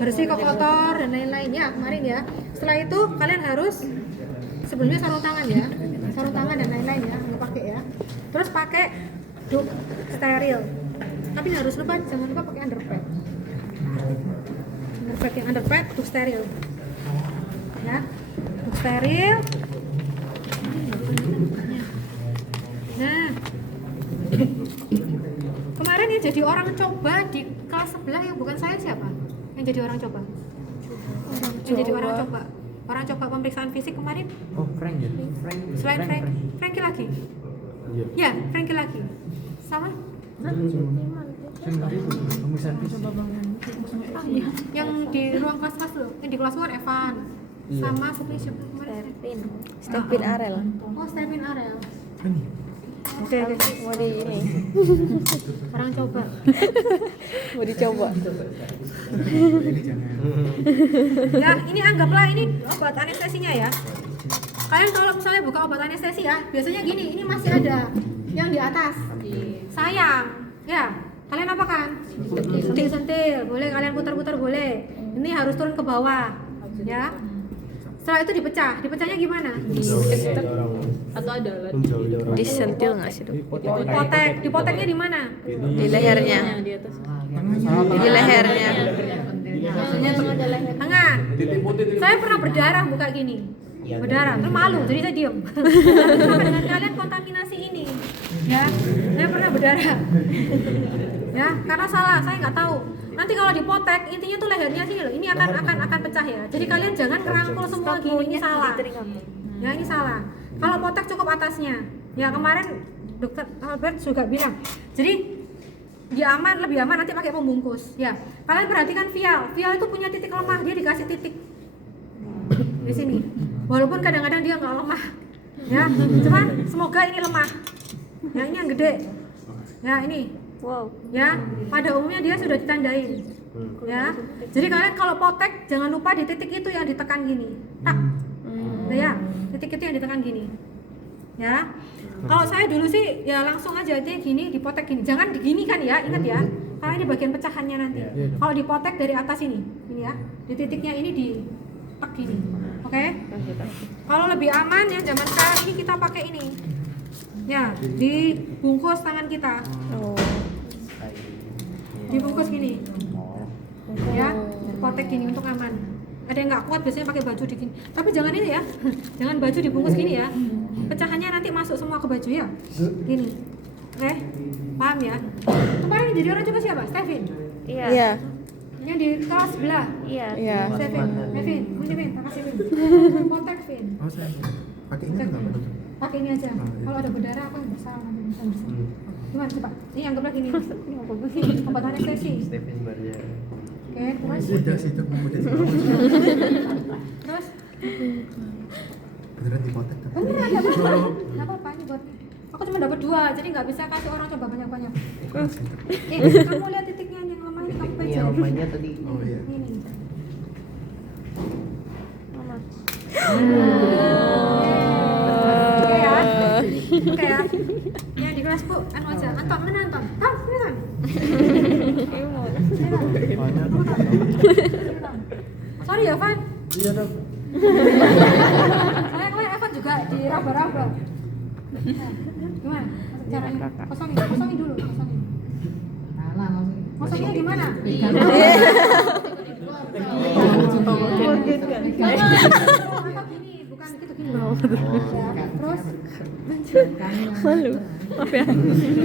bersih ke kotor dan lain-lain ya kemarin ya. Setelah itu kalian harus sebelumnya sarung tangan ya, sarung tangan dan lain-lain ya, nggak pakai ya. Terus pakai duk steril, tapi harus lupa, jangan lupa pakai underpad. Underpad yang underpad duk steril ya, duk steril. Nah, kemarin yang jadi orang coba di kelas sebelah yang bukan saya siapa? Yang jadi orang coba? Yang jadi orang coba. Orang coba pemeriksaan fisik kemarin? Oh, Frank ya? Selain Frankie lagi? Iya. Ya, Frankie lagi. Sama? Pemeriksaan fisik. Yang di ruang kelas-kelas loh, yang di kelas luar Evan. Iya. Sama satu siapa kemarin? Stepin Arel. Oh, Stepin Arel. Ini. Oke. Mau di ini. Orang coba. Mau dicoba. Ini jangan. Ya, ini anggaplah ini obat anestesinya ya. Kalian kalau misalnya buka obat anestesi ya, biasanya gini, ini masih ada yang di atas. Sayang, ya. Kalian apakan? Sentil, boleh kalian putar-putar boleh. Ini harus turun ke bawah, ya. Setelah itu dipecah. Dipecahnya gimana? Atau ada alat? Disentil nggak sih? Dipotek. Dipoteknya di mana? Di lehernya. Di atas. Di lehernya. Tengah. Saya pernah berdarah buka gini. Berdarah, terus malu, jadi saya diem. Sama dengan kalian kontaminasi ini, ya. Saya pernah berdarah, ya, karena salah, saya nggak tahu. Nanti kalau dipotek, intinya tuh lehernya sini loh, ini akan pecah ya. Jadi kalian jangan ngerangkul semua gini, ini salah. Ya, ini salah. Kalau potek cukup atasnya. Ya kemarin Dokter Albert juga bilang. Jadi lebih aman nanti pakai pembungkus. Ya, kalian perhatikan vial. Vial itu punya titik lemah, dia dikasih titik di sini. Walaupun kadang-kadang dia nggak lemah, ya. Cuman semoga ini lemah. Ya, ini yang gede. Ya, ini. Wow. Ya, pada umumnya dia sudah ditandain. Ya. Jadi kalian kalau potek jangan lupa di titik itu yang ditekan gini. Tak. Ya, titik itu yang ditekan gini. Ya. Kalau saya dulu sih ya langsung aja dia gini, dipotek gini. Jangan digini kan ya, ingat ya. Karena ini bagian pecahannya nanti. Kalau dipotek dari atas ini ya. Di titiknya ini ditek gini. Oke? Kalau lebih aman ya zaman sekarang ini kita pakai ini. Ya, dibungkus tangan kita. Oh. Dibungkus gini. Ya, potek gini untuk aman. Ada yang nggak kuat biasanya pakai baju di gini. Tapi jangan ini ya. Jangan baju dibungkus gini ya. Pecahannya nanti masuk semua ke baju ya. Gini. Oke? Paham ya? Kemarin jadi orang coba siapa? Stevin. Iya. Yang di kelas sebelah. Iya. Iya. Stevin. Vin, makasih Vin. Potek Vin. Oh, saya pakai ini enggak, Pak? Pakai ini aja. Kalau ada berdarah apa yang besar nanti bisa bersih. Gimana coba? Ini anggaplah gini. Obat anestesi. Stephen Barya. Oke, terus. Udah sih itu kemudian. Terus. Beneran dipotek tapi. Bener nggak apa-apa ini buat. Aku cuma dapat 2, jadi nggak bisa kasih orang coba banyak-banyak. Kamu lihat titiknya yang lemah ini kamu pencet. Yang lemahnya tadi. Oh iya. Ini. Oke ya. Oke ya. Ya di kelas Bu, anu aja. Anton, mana Anton? Sini kan. Sorry ya, Van. Iya dong. Saya kemarin Evan juga diraba-raba. Gimana? Caranya? Kosongin dulu, kosongin. Kosongnya gimana? Gini, bukan gitu-gini. Terus Malu.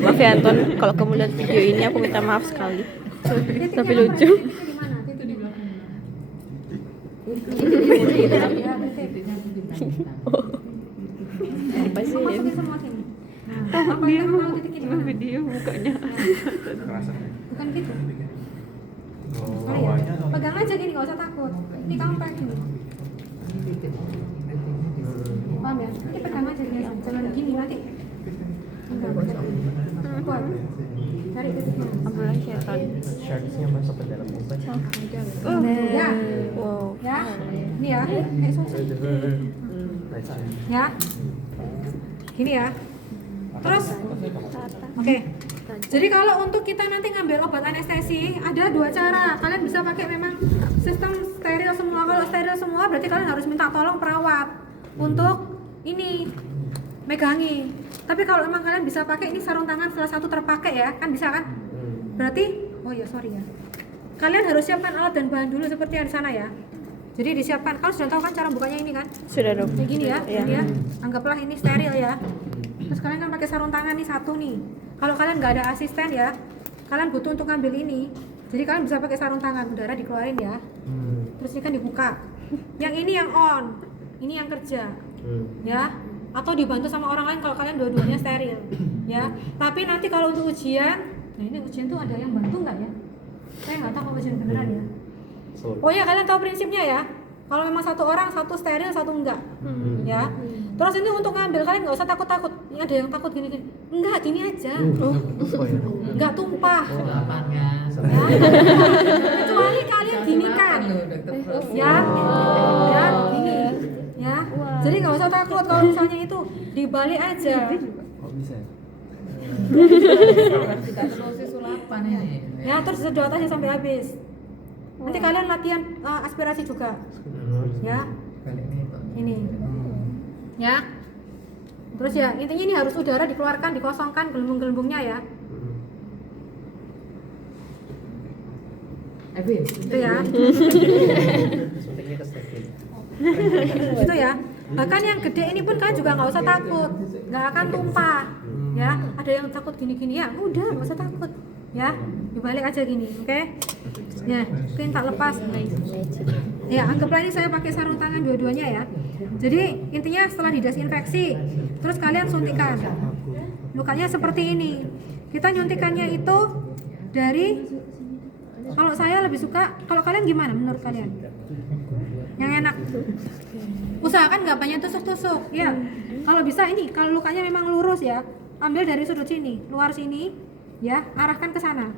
Maaf ya Anton, kalau kamu lihat video ini aku minta maaf sekali. Tapi lucu. Gimana? Itu di belakang. Apa sih? Masukin semua sini. Nah, dia mau titik ini. Video mukanya. Bukan gitu. Oh, Oh iya. Pegang aja gini, nggak usah takut. Ini kamu pegang gini. Paham ya? Ini pegang aja gini, jangan gini nanti. Kuat. Cari titiknya. Abdullah Syaitan. sharksnya masuk ke dalam obat. Ya, Wow. ya. Ini ya, kayak susu. Ya. Gini ya. Terus, oke. Jadi kalau untuk kita nanti ngambil obat anestesi, ada dua cara. Kalian bisa pakai memang sistem steril semua. Kalau steril semua berarti kalian harus minta tolong perawat untuk ini megangi. Tapi kalau memang kalian bisa pakai ini sarung tangan salah satu terpakai ya, kan bisa kan? Berarti, oh ya sorry ya. Kalian harus siapkan alat dan bahan dulu seperti yang di sana ya. Jadi disiapkan. Kalian sudah tahu kan cara bukanya ini kan? Sudah dong. Kayak gini ya, Iya. ini ya. Anggaplah ini steril ya. Terus kalian kan pakai sarung tangan nih satu nih. Kalau kalian nggak ada asisten ya, kalian butuh untuk ngambil ini. Jadi kalian bisa pakai sarung tangan, udara dikeluarin ya. Terus ini kan dibuka. Yang ini yang on, ini yang kerja, ya. Atau dibantu sama orang lain kalau kalian dua-duanya steril, ya. Tapi nanti kalau untuk ujian, nah ini ujian tuh ada yang bantu nggak ya? Saya nggak tahu kalau ujian beneran ya. Oh ya, kalian tahu prinsipnya ya. Kalau memang satu orang satu steril satu enggak, ya. Terus ini untuk ngambil kalian nggak usah takut-takut. Ini ada yang takut gini-gini. Enggak, gini aja. Enggak tumpah. Ya. Kecuali kalian gini kan, ya, ya, gini, ya. Jadi nggak usah takut kalau misalnya itu dibalik aja. Kok bisa ya? Kita terusin sulapan ini. Ya, terus sedot aja sampai habis. Nanti kalian latihan aspirasi juga, ya. Ini, ya. Terus ya intinya ini harus udara dikeluarkan, dikosongkan gelembung-gelembungnya ya. Itu ya. Suntiknya ke stepin. Itu ya. Bahkan yang gede ini pun kalian juga nggak usah takut, nggak akan tumpah. Ya, ada yang takut gini-gini ya, udah nggak usah takut. Ya, dibalik aja gini, oke? Ya, mungkin tak lepas. Ya, anggaplah ini saya pakai sarung tangan dua-duanya ya. Jadi intinya setelah didesinfeksi, terus kalian suntikan. Lukanya seperti ini. Kita nyuntikannya itu dari, kalau saya lebih suka, kalau kalian gimana menurut kalian? Yang enak? Usahakan nggak banyak tusuk-tusuk, ya. Kalau bisa ini, kalau lukanya memang lurus ya, ambil dari sudut sini, luar sini, ya, arahkan ke sana,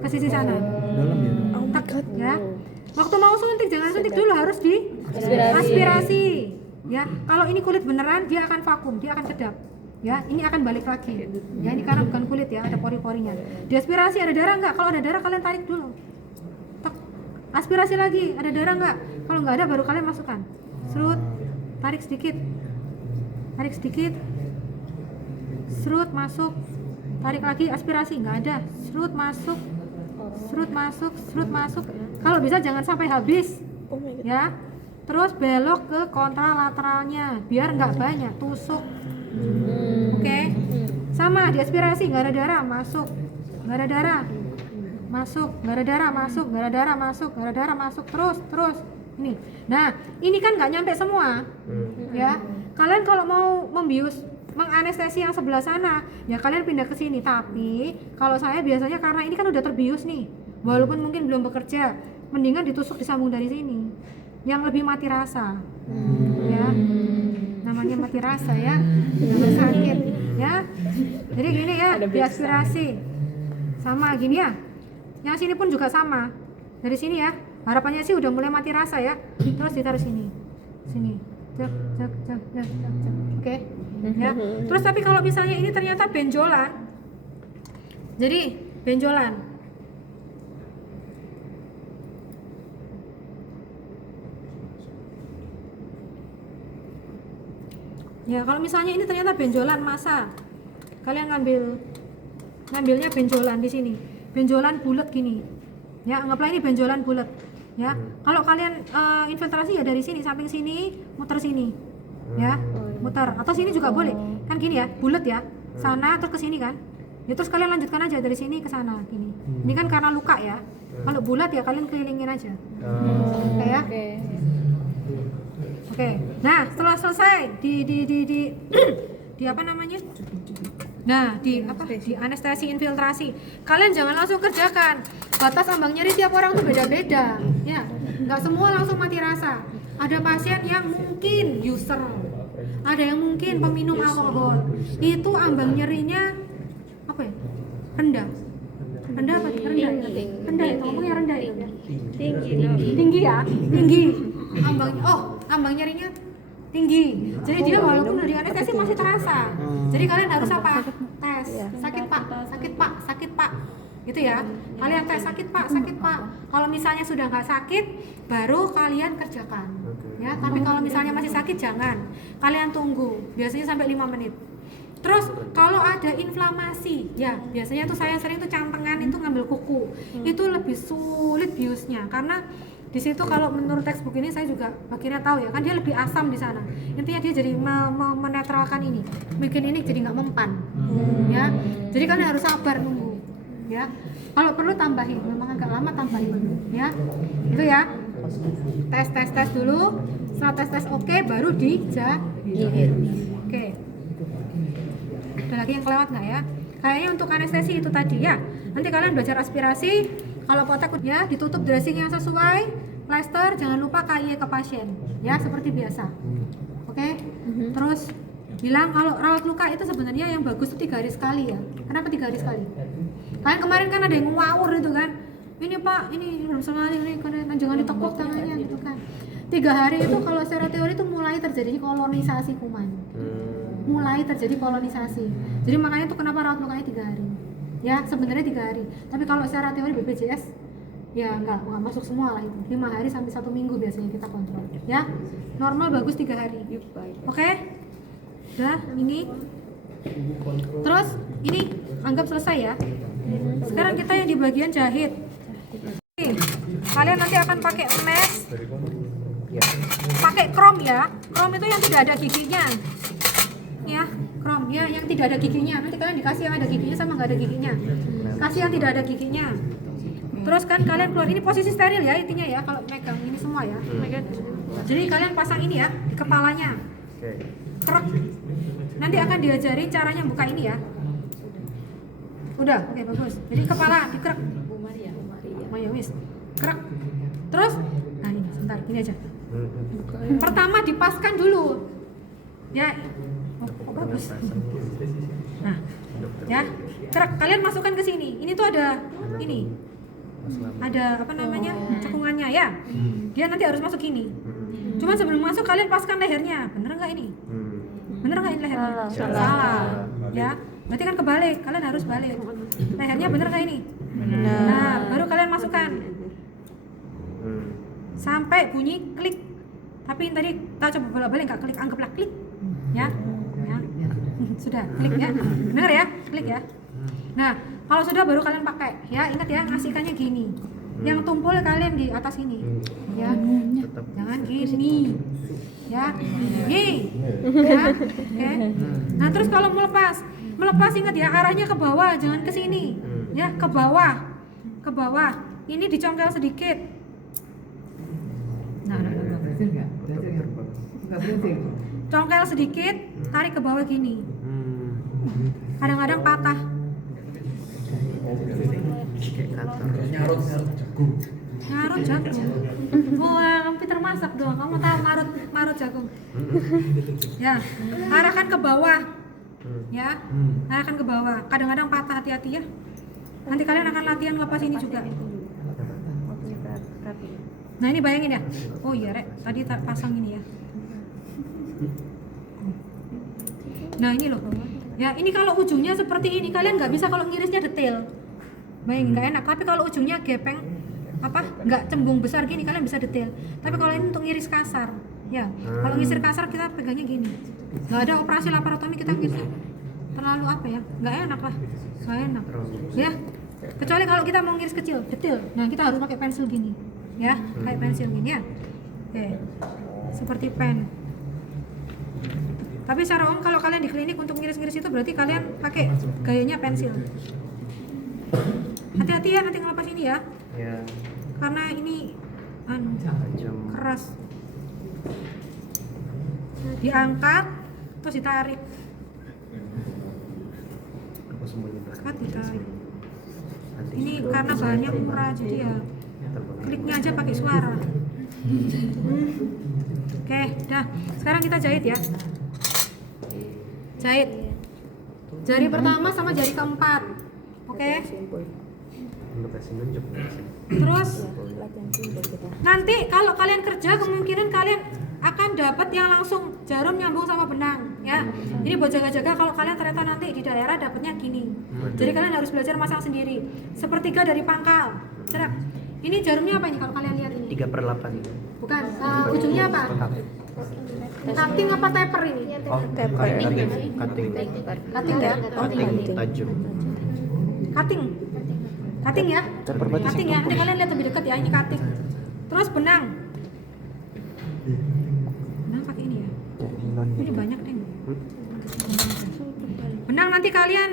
ke sisi sana. Dalam ya? Tak, ya. Waktu mau suntik jangan suntik dulu, harus di aspirasi. Ya, kalau ini kulit beneran dia akan vakum, dia akan kedap. Ya, ini akan balik lagi. Ya, ini karena bukan kulit ya, ada pori-porinya. Di aspirasi ada darah nggak? Kalau ada darah kalian tarik dulu. Tak. Aspirasi lagi, ada darah nggak? Kalau nggak ada baru kalian masukkan. Serut, tarik sedikit, serut masuk, tarik lagi, aspirasi nggak ada, serut masuk, serut masuk. Kalau bisa jangan sampai habis, ya. Terus belok ke kontralateralnya, biar nggak banyak tusuk. Oke. Sama di aspirasi nggak ada darah, masuk, nggak ada darah, masuk, nggak ada darah, masuk, nggak ada darah, masuk, nggak ada darah, masuk, terus. Ini. Nah, ini kan nggak nyampe semua, ya. Kalian kalau mau membius, menganestesi yang sebelah sana, ya kalian pindah ke sini. Tapi kalau saya biasanya karena ini kan udah terbius nih, walaupun mungkin belum bekerja, mendingan ditusuk disambung dari sini, yang lebih mati rasa, ya. Namanya mati rasa ya, jangan sakit, ya. Jadi gini ya, diaspirasi, sama gini ya. Yang sini pun juga sama, dari sini ya. Harapannya sih udah mulai mati rasa ya. Terus ditaruh sini. Cek. Oke. Ya. Terus tapi kalau misalnya ini ternyata benjolan. Jadi, benjolan. Ya, kalau misalnya ini ternyata benjolan massa. Kalian ngambilnya benjolan di sini. Benjolan bulat gini. Ya, anggaplah ini benjolan bulat. Ya, kalau kalian infiltrasi ya dari sini, samping sini, muter sini, ya, muter. Atau sini juga boleh, kan gini ya, bulat ya, sana terus ke sini kan. Ya terus kalian lanjutkan aja dari sini ke sana, gini. Ini kan karena luka ya. Kalau bulat ya kalian kelilingin aja. Oke ya. Oke. Nah, setelah selesai di apa namanya? Nah, di anestesi infiltrasi. Kalian jangan langsung kerjakan. Batas ambang nyeri tiap orang tuh beda-beda. Ya, nggak semua langsung mati rasa. Ada pasien yang mungkin user, ada yang mungkin peminum alkohol. Itu ambang nyerinya apa ya? Rendah. Rendah apa? Rendah. Rendah. Ngomongnya rendah ya. Tinggi ya. Tinggi. Ambang nyerinya tinggi. Jadi dia walaupun udah di anestesi masih terasa. Jadi kalian harus apa? Tes. Sakit pak. gitu ya. Kalian tes sakit pak. Kalau misalnya sudah nggak sakit, baru kalian kerjakan. Ya, tapi kalau misalnya masih sakit jangan. Kalian tunggu, biasanya sampai 5 menit. Terus kalau ada inflamasi, ya biasanya tuh saya sering tuh cantengan itu ngambil kuku, itu lebih sulit biusnya karena di situ kalau menurut textbook ini saya juga akhirnya tahu ya kan dia lebih asam di sana. Intinya dia jadi menetralkan ini, bikin ini jadi nggak mempan, ya. Jadi kalian harus sabar nunggu, ya. Kalau perlu tambahin, memang agak lama tambahin, ya. Itu ya. Tes dulu, setelah tes oke, baru dijahit. Oke. Ada lagi yang kelewat nggak ya? Kayaknya untuk anestesi itu tadi ya. Nanti kalian belajar aspirasi. Kalau potek ya ditutup dressing yang sesuai, plester, jangan lupa KIE ke pasien, ya seperti biasa. Oke? Terus bilang kalau rawat luka itu sebenarnya yang bagus itu 3 hari sekali ya. Kenapa 3 hari sekali? Kalian kemarin kan ada yang ngawur itu kan? Ini pak, ini belum sekali ini karena jangan ditekuk tangannya gitu kan. 3 hari itu kalau secara teori itu mulai terjadi kolonisasi kuman. Mulai terjadi kolonisasi. Jadi makanya itu kenapa rawat lukanya 3 hari. Ya sebenarnya 3 hari. Tapi kalau secara teori BPJS ya nggak masuk semua lah itu. 5 hari sampai 1 minggu biasanya kita kontrol. Ya normal bagus 3 hari. Oke? Udah ini. Terus ini anggap selesai ya. Sekarang kita yang di bagian jahit. Kalian nanti akan pakai emas. Pakai krom ya. Krom itu yang tidak ada giginya. Ya, krom ya yang tidak ada giginya. Nanti kalian dikasih yang ada giginya sama nggak ada giginya. Kasih yang tidak ada giginya. Terus kan kalian keluar ini posisi steril ya intinya ya kalau megang ini semua ya. Jadi kalian pasang ini ya di kepalanya. Krek. Nanti akan diajarin caranya buka ini ya. Udah, oke bagus. Jadi kepala dikrek. Oh ya wis. Krek. Terus nah ini sebentar ini aja. Pertama dipaskan dulu. Ya. Oh, bagus. Nah, ya, kalian masukkan ke sini. Ini tuh ada ini, ada apa namanya cekungannya ya. Dia nanti harus masuk ini. Cuma sebelum masuk kalian paskan lehernya. Bener nggak ini? Bener nggak ini lehernya? Salah. Ya, berarti kan kebalik. Kalian harus balik. Lehernya bener nggak ini? Nah, baru kalian masukkan. Sampai bunyi klik. Tapi tadi kita coba bolak-balik nggak klik, anggaplah klik. Ya. Sudah klik ya, dengar ya, klik ya. Nah kalau sudah baru kalian pakai ya, ingat ya ngasihkannya gini, yang tumpul kalian di atas ini ya, jangan gini ya, nih ya, oke. Nah terus kalau melepas ingat ya arahnya ke bawah, jangan ke sini ya, ke bawah, ini dicongkel sedikit. Nah congkel sedikit, tarik ke bawah gini. Kadang-kadang patah. Ngarut jagung. Wah, kamu pinter masak dong. Kamu tahu marut jagung. Ya, arahkan ke bawah. Ya, arahkan ke bawah. Kadang-kadang patah, hati-hati ya. Nanti kalian akan latihan lepas ini juga. Nah ini bayangin ya. Oh iya Rek, tadi pasang ini ya. Nah ini loh, ya ini kalau ujungnya seperti ini kalian nggak bisa kalau ngirisnya detail, bayangin nggak enak. Tapi kalau ujungnya gepeng, apa nggak cembung besar gini kalian bisa detail. Tapi kalau ini untuk ngiris kasar, ya kalau ngiris kasar kita pegangnya gini, nggak ada operasi laparotomi kita ngiris terlalu apa ya, nggak enak lah, nggak enak, ya. Kecuali kalau kita mau ngiris kecil, detail, nah kita harus pakai pensil gini, ya, kayak pensil gini ya, oke, seperti pen. Tapi secara umum kalau kalian di klinik untuk ngiris-ngiris itu berarti kalian pakai gayanya pensil. Hati-hati ya nanti ngelepas ini ya. Karena ini keras. Diangkat terus ditarik. Ditarik. Ini karena bahannya murah jadi ya kliknya aja pakai suara. Oke, dah. Sekarang kita jahit ya. Jahit jari pertama sama jari keempat. Oke. Untuk kasih nunjuk. Terus Latihan simbol kita. nanti kalau kalian kerja kemungkinan kalian akan dapat yang langsung jarum nyambung sama benang ya. Ini buat jaga-jaga kalau kalian ternyata nanti di daerah dapatnya gini. Jadi kalian harus belajar masang sendiri. Sepertiga dari pangkal. Cerak. Ini jarumnya apa ini kalau kalian lihat ini? 3/8 itu. Bukan. Ujungnya apa? Cutting apa taper ini? Oh, cutting. Cutting ya? Cutting tajam. Cutting. Cutting ya? Taper berarti Cutting ya. Nanti kalian lihat lebih dekat ya. Ini cutting. Terus benang. Benang pakai ini ya. Ini banyak deh. Benang nanti kalian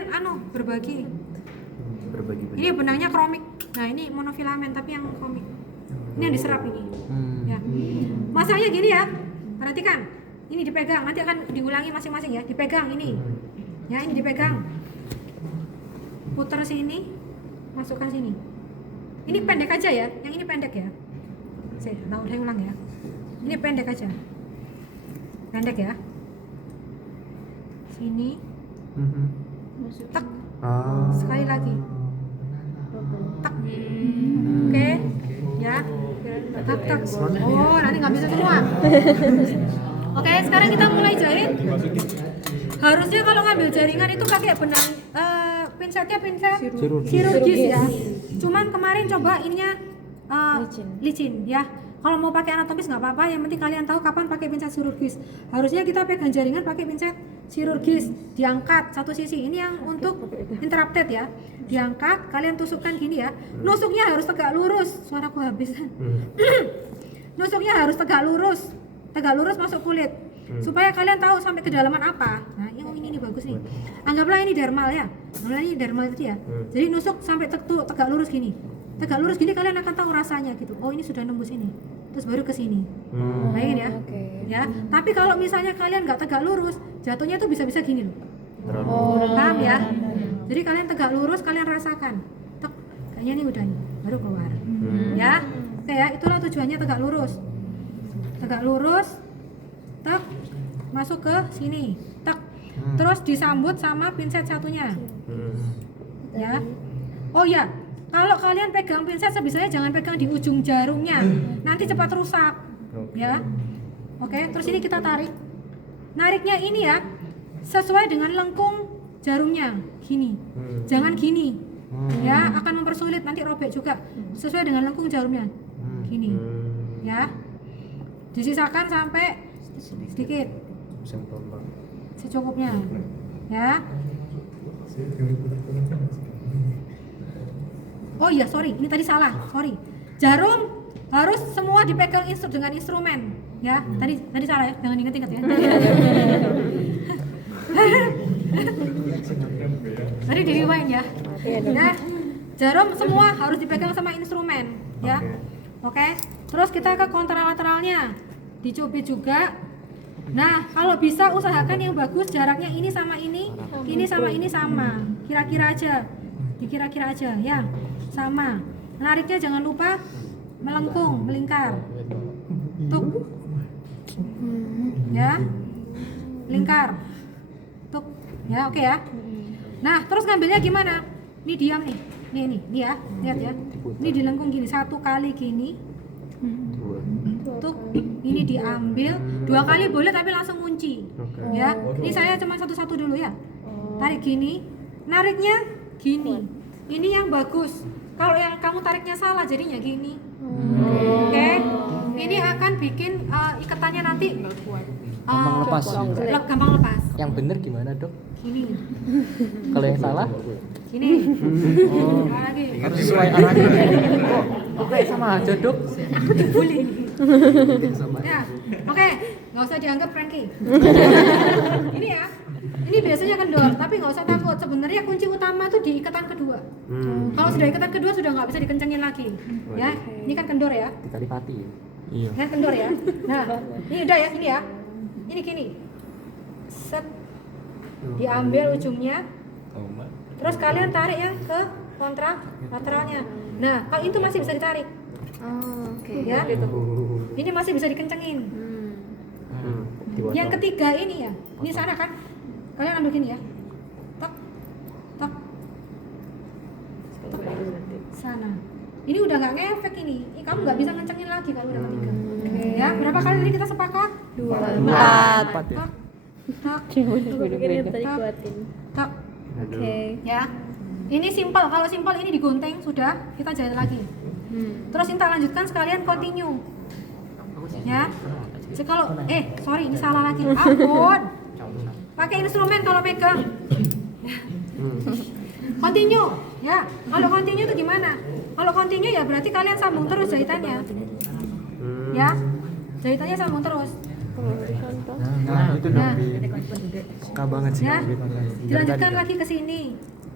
berbagi. Ini benangnya kromik. Nah, ini monofilamen tapi yang kromik. Ini yang diserap ini. Ya. Masanya gini ya. Perhatikan. Ini dipegang, nanti akan diulangi masing-masing ya. Dipegang ini. Ya, ini dipegang. Putar sini, masukkan sini. Ini pendek aja ya. Yang ini pendek ya. Saya ulang ya. Ini pendek aja. Pendek ya. Sini. Tak. Sekali lagi. Tak. Oke. Ya. Tak tak. Oh, nanti nggak bisa semua. Oke, sekarang kita mulai jahit. Harusnya kalau ngambil jaringan itu pakai benang pinsetnya pinset chirurgis ya. Cuman kemarin coba ininya licin ya. Kalau mau pakai anatomis nggak apa-apa, yang penting kalian tahu kapan pakai pinset chirurgis. Harusnya kita pegang jaringan pakai pinset chirurgis, diangkat satu sisi. Ini yang untuk interrupted ya. Diangkat, kalian tusukkan gini ya. Nusuknya harus tegak lurus. Suaraku habis. Nusuknya harus tegak lurus. Tegak lurus masuk kulit. Supaya kalian tahu sampai kedalaman apa. Nah, ini bagus nih. Anggaplah ini dermal ya. Anggaplah ini dermal tadi ya. Jadi nusuk sampai tegak lurus gini. Tegak lurus gini kalian akan tahu rasanya gitu. Oh, ini sudah nembus ini. Terus baru ke sini. Bayangin ya. Ya. Tapi kalau misalnya kalian nggak tegak lurus, jatuhnya tuh bisa-bisa gini loh. Paham ya? Jadi kalian tegak lurus, kalian rasakan. Tek, kayaknya ini udah nih, baru keluar. Ya. Oke ya, itulah tujuannya tegak lurus. Tegak lurus. Tek, masuk ke sini. Tek. Terus disambut sama pinset satunya. Ya. Oh ya, kalau kalian pegang pinset sebisanya jangan pegang di ujung jarumnya. Nanti cepat rusak. Ya. Oke, terus ini kita tarik. Nariknya ini ya sesuai dengan lengkung jarumnya. Gini. Jangan gini. Ya, akan mempersulit, nanti robek juga. Sesuai dengan lengkung jarumnya. Gini. Ya. Disisakan sampai sedikit. Secukupnya. Ya. Oh iya, sorry, ini tadi salah, sorry. Jarum harus semua dipegang dengan instrumen, ya. Tadi salah ya, jangan inget-inget ya. Tadi di rewind ya. Nah, jarum semua harus dipegang sama instrumen, ya. Oke. Terus kita ke kontralateralnya, dicubit juga. Nah, kalau bisa usahakan yang bagus jaraknya ini sama ini sama ini sama. Kira-kira aja, dikira-kira aja, ya. Sama. Nariknya jangan lupa melengkung, melingkar. Tuk. Ya. Lingkar. Tuk. Ya, oke ya. Nah, terus ngambilnya gimana? Ini diam nih. Nih ya. Lihat ya. Ini dilengkung gini, satu kali gini. Tuk. Ini diambil 2 kali boleh tapi langsung kunci. Ya. Ini saya cuma satu-satu dulu ya. Tarik gini. Nariknya gini. Ini yang bagus. Kalau yang kamu tariknya salah jadinya gini. Oke. Ini akan bikin ikatannya nanti Gampang lepas. Gampang lepas. Yang bener gimana, Dok? Gini. Kalau yang salah? Gini. Lagi. Harus sesuai arahnya. Kok kayak sama aja, Dok? Dibully. Ya. Oke, nggak usah dianggap Frankie. Ini ya. Ini biasanya kendor, tapi nggak usah takut. Sebenarnya kunci utama tuh di ikatan kedua. Kalau sudah ikatan kedua sudah nggak bisa dikencengin lagi. Ya, ini kan kendor ya. Dikali pati. Iya. Kan kendor ya. Nah, ini udah ya, ini ya. Ini gini. Set. Diambil ujungnya. Terus kalian tarik ya ke kontralateralnya. Nah, kalau itu masih bisa ditarik. Ya. Ini masih bisa dikencengin. Yang ketiga ini ya. Ini sana kan. Kalian ambil gini ya. Tak. Tak. Tak. Sana. ini udah nggak ngefek ini. Kamu nggak bisa ngencengin lagi kalau udah ketiga. Ya, berapa kali tadi kita sepakat? 4. Empat ya. Tak, Beda-beda tadi tak, kuatin. tak. Oke. Ya. Ini simpel. Kalau simpel ini digunting sudah, kita jahit lagi. Terus kita lanjutkan sekalian continue. Ya. Jadi kalau sorry ini salah lagi. Ampun. Pakai instrumen kalau pegang. Continue. Ya. Kalau continue itu gimana? Kalau continue ya berarti kalian sambung terus jahitannya. Ya. Jahitannya sambung terus. Nah, itu dong. Nah. Suka banget sih Ya. kalau bikin online. Dilanjutkan lagi ke sini.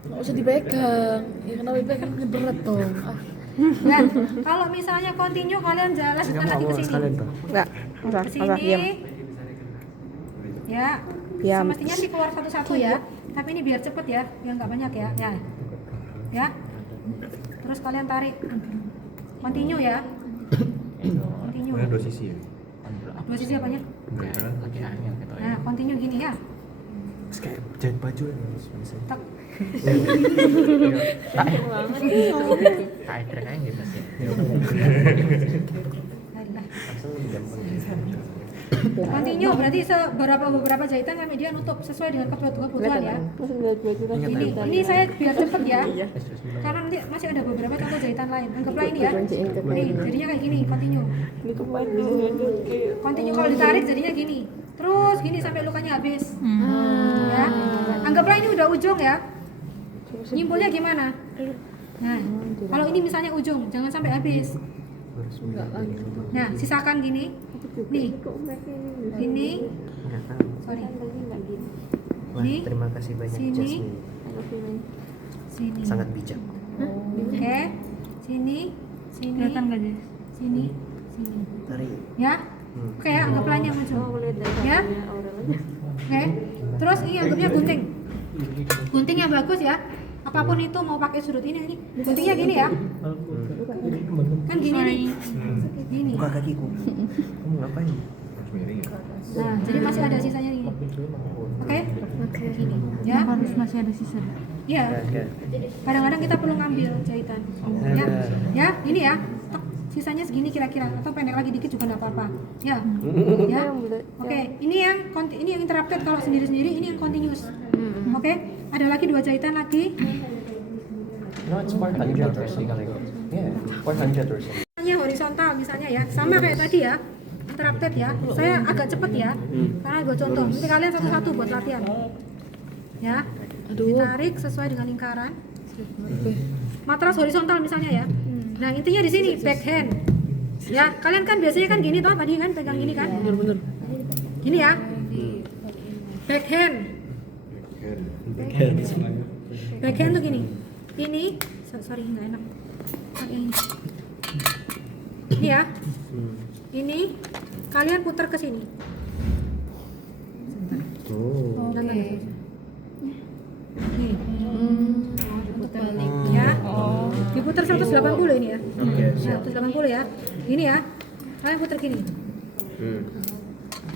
Nggak usah dipegang. Ya kenapa dipegang ini berat dong. Ya. Kalau misalnya continue kalian lanjutkan lagi ke sini. Sekalian tuh. Enggak. Usah, Ke usah, diam. sini. Ya. Diam. Semestinya sih keluar satu-satu ya. Tapi ini biar cepet ya, biar nggak banyak ya. Ya. Ya. Terus kalian tarik. Continue ya. Continue. Dua sisi ya? Dua sisi apanya? Nah, continue gini ya. Terus kayak jahit baju ya. Tak. Kayak keren gitu sih. Alah. Continue berarti beberapa jahitan sampai dia nutup sesuai dengan kebutuhan ya. Ini saya biar cepet ya. Karena nanti masih ada beberapa contoh jahitan lain. Anggaplah ini ya. Nih, jadinya kayak gini, continue. Continue kalau ditarik jadinya gini. Terus gini sampai lukanya habis. Ya. Anggaplah ini udah ujung ya. Nyimpulnya gimana? Nah, kalau ini misalnya ujung, jangan sampai habis. Nah, sisakan gini. Nih. Ini. Sorry. Ini. Terima kasih banyak Sini. Jasmine. Sini. Sangat bijak. Oke. Sini. Sini. Kelihatan nggak, Jess? Sini. Sini. Tarik. Ya. Oke, anggaplah ini yang ujung. Ya. Oke. Terus ini anggapnya gunting. Guntingnya bagus ya. Apapun itu mau pakai sudut ini. Guntingnya gini ya. Kan gini nih. Gini. Buka kakiku. Kamu ngapain? Nah, jadi masih ada sisanya ini. Oke? Gini. Ya. Harus masih ada sisa. Iya. Kadang-kadang kita perlu ngambil jahitan. Ya. Ya, ini ya. Tek, sisanya segini kira-kira atau pendek lagi dikit juga enggak apa-apa. Ya. Ya. Oke, ini yang interrupted kalau sendiri-sendiri, ini yang continuous. Oke? Ada lagi 2 jahitan lagi. No, it's 400 or something. Yeah, 400 or something. Misalnya horizontal misalnya ya, sama kayak tadi ya. Interrupted ya. Saya agak cepet ya. Karena gue contoh. Nanti kalian satu-satu buat latihan. Ya. Ditarik sesuai dengan lingkaran. Matras horizontal misalnya ya. Nah, intinya di sini backhand. Ya, kalian kan biasanya kan gini toh, tadi kan pegang gini kan? Bener. Gini ya. Backhand. Backhand tuh gini. Ini, sorry nggak enak. Pakai ini. Ini ya. Ini kalian putar ke sini. Oh. Jangan. Nih. Diputar balik ya. Diputar 180 ini ya. Oke, Nah, 180 ya. Ini ya. Kalian putar gini.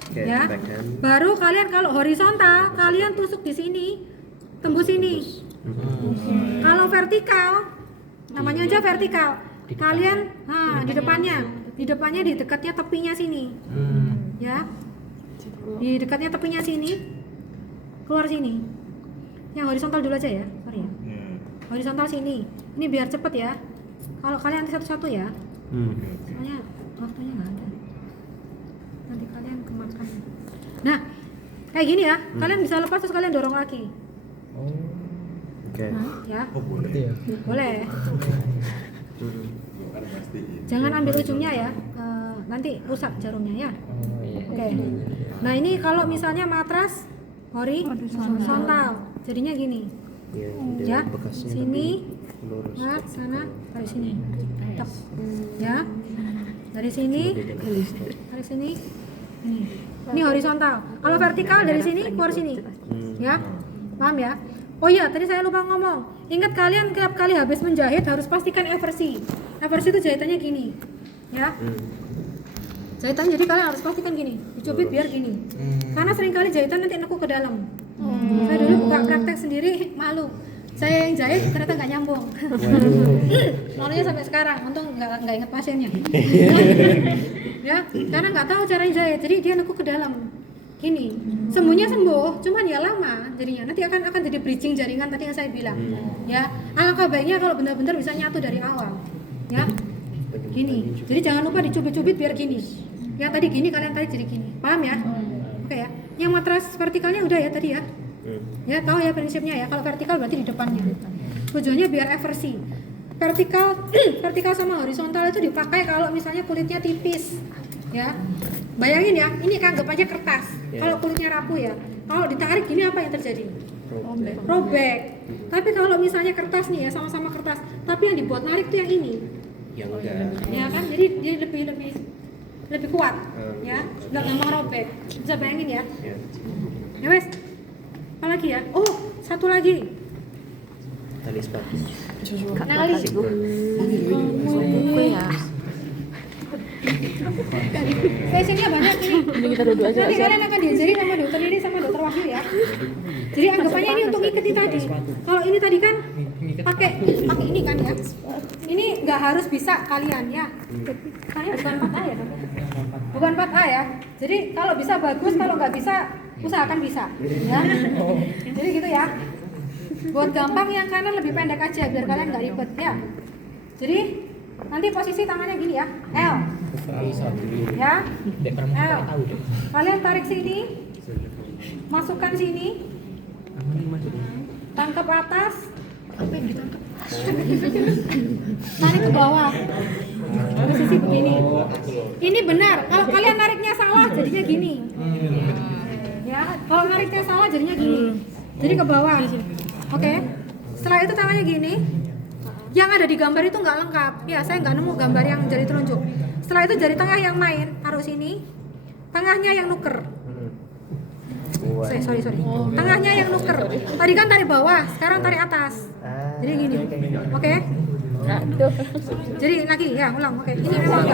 Oke, Ya. backhand. Baru kalian kalau horizontal, kalian tusuk di sini. Tembus sini. Kalau vertikal, namanya aja vertikal. Kalian di depannya di dekatnya tepinya sini. Ya. Di dekatnya tepinya sini. Keluar sini. Yang horizontal dulu aja ya. Sorry ya. Horizontal sini. Ini biar cepet ya. Kalau kalian nanti satu-satu ya. Soalnya waktunya nggak ada. Nanti kalian kemakan. Nah, kayak gini ya. Kalian bisa lepas terus kalian dorong lagi. Oke. Ya. Iya. Boleh. Jangan ambil ujungnya ya. Nanti rusak jarumnya ya. Oke. Nah, ini kalau misalnya matras horizontal. Jadinya gini. Ya. Bekasnya Sini. tapi lurus. Nah, sana, tarik sini. Tek. Ya. Dari sini, tarik sini. Ini horizontal. Kalau vertikal dari sini keluar sini. Ya. Paham ya? Oh iya, tadi saya lupa ngomong. Ingat kalian tiap kali habis menjahit harus pastikan eversi. Eversi itu jahitannya gini. Ya. Jahitan jadi kalian harus pastikan gini. Dicubit biar gini. Karena seringkali jahitan nanti nekuk ke dalam. Saya dulu buka praktek sendiri malu. Saya yang jahit ternyata nggak nyambung. Malunya sampai sekarang, untung nggak ingat pasiennya. Ya, karena nggak tahu cara jahit, jadi dia nekuk ke dalam. Gini, sembuhnya sembuh, cuman ya lama jadinya. Nanti akan jadi bridging jaringan tadi yang saya bilang. Ya, alangkah baiknya kalau benar-benar bisa nyatu dari awal. Ya, gini. Jadi jangan lupa dicubit-cubit biar gini. Ya tadi gini, kalian tadi jadi gini. Paham ya? Oke ya. Yang matras vertikalnya udah ya tadi ya. Ya tahu ya prinsipnya ya. Kalau vertikal berarti di depannya. Tujuannya biar eversi. Vertikal sama horizontal itu dipakai kalau misalnya kulitnya tipis. Ya. Bayangin ya, ini anggap aja kertas. Kalau kulitnya rapuh ya. Kalau ditarik gini apa yang terjadi? Robek. Tapi kalau misalnya kertas nih ya, sama-sama kertas, tapi yang dibuat narik tuh yang ini. Yang enggak. Ya kan? Jadi dia lebih kuat. Ya, nggak gampang robek. Bisa bayangin ya. Ya wes. Apa lagi ya? Oh, satu lagi. Tali sepatu. Nali. Buku ya. Fashionnya banyak ini. Ini kita duduk aja. Nanti kalian akan diajarin sama dokter Lili sama dokter Wahyu ya. Jadi anggapannya ini untuk ngikutin tadi. Kalau ini tadi kan pakai ini kan ya. Ini nggak harus bisa kalian ya. Kalian bukan 4A ya, Dok? Bukan 4A ya. Jadi kalau bisa bagus, kalau nggak bisa usahakan bisa. Ya. Jadi gitu ya. Buat gampang yang kanan lebih pendek aja biar kalian nggak ribet ya. Jadi nanti posisi tangannya gini ya, L. Ya, L. Kalian tarik sini, masukkan sini, tangkap atas, tarik ke bawah. Posisi begini. Ini benar. Kalau kalian nariknya salah, jadinya gini. Ya, kalau nariknya salah, jadinya gini. Jadi ke bawah. Oke. Setelah itu tangannya gini. Yang ada di gambar itu nggak lengkap. Ya, saya nggak nemu gambar yang jari telunjuk. Setelah itu jari tengah yang main, taruh sini. Tengahnya yang nuker. Sorry. Tengahnya yang nuker. Tadi kan tarik bawah, sekarang tarik atas. Jadi gini. Oke? Jadi lagi ya, ulang. Oke. Ini memang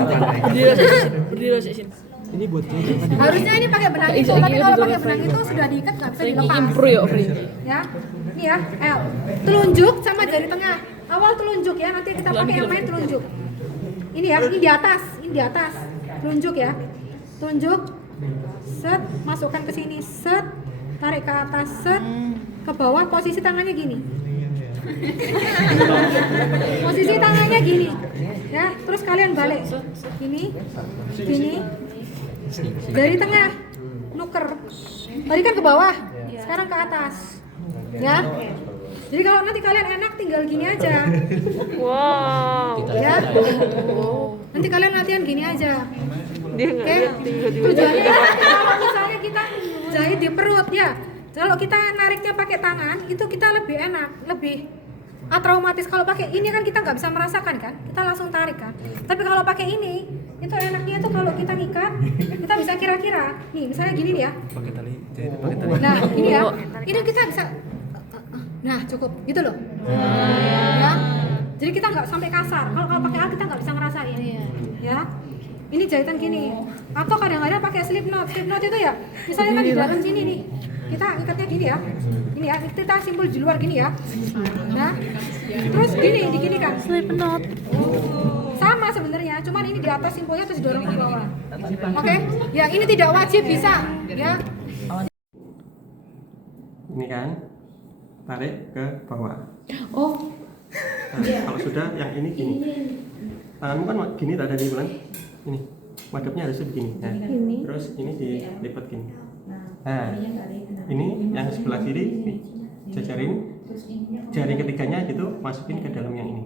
Berdiri sini. Ini buat harusnya ini pakai benang itu, tapi kalau pakai benang itu sudah diikat nggak bisa dilepas. Ya, ini ya, L. Telunjuk sama jari tengah. Awal telunjuk ya, nanti kita pakai yang main telunjuk. Ini ya, ini di atas, telunjuk ya, telunjuk, set, masukkan ke sini, set, tarik ke atas, set, ke bawah, posisi tangannya gini. Posisi tangannya gini, ya, terus kalian balik, gini, dari tengah, nuker. Tadi kan ke bawah, sekarang ke atas, ya. Jadi kalau nanti kalian enak tinggal gini aja. Wow. Ya. Nanti kalian latihan gini aja. Oke. Tujuannya kalau misalnya kita jahit di perut ya. Kalau kita nariknya pakai tangan, itu kita lebih enak, lebih atraumatis. Kalau pakai ini kan kita nggak bisa merasakan kan, kita langsung tarik kan. Tapi kalau pakai ini, itu enaknya itu kalau kita ngikat, kita bisa kira-kira. Nih, misalnya gini nih ya. pakai tali, jadi pakai tali. Nah, ini ya. Ini kita bisa. Nah, cukup gitu loh. Ya. Jadi kita nggak sampai kasar. Kalau pakai alat kita nggak bisa ngerasain. Ya. Ini jahitan gini. Atau kadang-kadang pakai slip knot. Slip knot itu ya. Misalnya kan di dalam sini nih. Kita ikatnya gini ya. Ini ya. Kita simpul di luar gini ya. Nah. Terus gini, diginikan. Slip knot. Sama sebenarnya. Cuman ini di atas simpulnya terus dorong ke bawah. Oke? Ya, ini tidak wajib bisa. Ya. Ini kan tarik ke bawah. Oh, Nah, kalau sudah yang ini gini. Tanganmu kan gini tak ada di bulan. Ini madepnya harusnya begini. Nah, terus ini dilipat gini. Nah, ini yang sebelah kiri jajarin jari ketiganya gitu masukin ke dalam yang ini.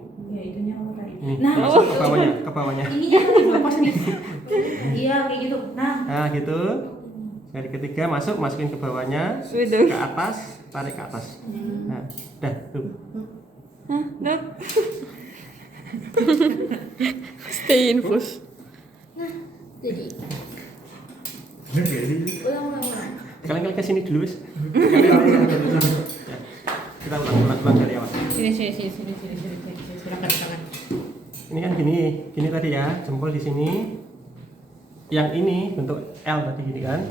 Ini masuk ke bawahnya. ininya kan dilepas nih. Iya, kayak gitu. Nah, gitu. Jari ketiga masukin ke bawahnya, ke atas, tarik ke atas. Nah, dah tuh. Stay infus. Jadi, ulang. Kalian ke sini dulu, wis. Kalian ya. Kita ulang dari awal. Sini. Silakan. Ini kan gini tadi ya, jempol di sini. Yang ini bentuk L tadi gini kan.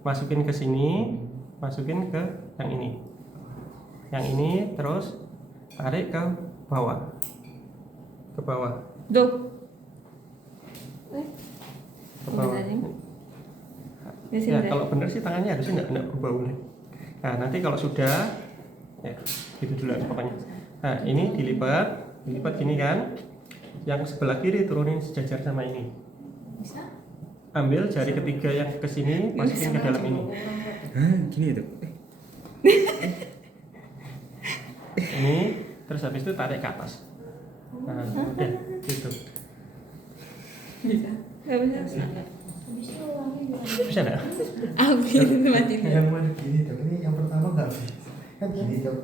Masukin ke sini, masukin ke yang ini. Yang ini terus tarik ke bawah, ke bawah, Duh. ke bawah. Ya kalau benar sih tangannya harusnya nggak berbau nih. Nah nanti kalau sudah, ya gitu dulu pokoknya. Nah ini dilipat gini kan. Yang sebelah kiri turunin sejajar sama ini. Ambil jari ketiga yang ke sini, masukin ke dalam ini. Gini itu. Ini terus habis itu tarik ke atas. Nah, udah gitu. Bisa nggak? Amin, mati. Yang mana gini dong, ini yang pertama nggak bisa. Kan gini dong.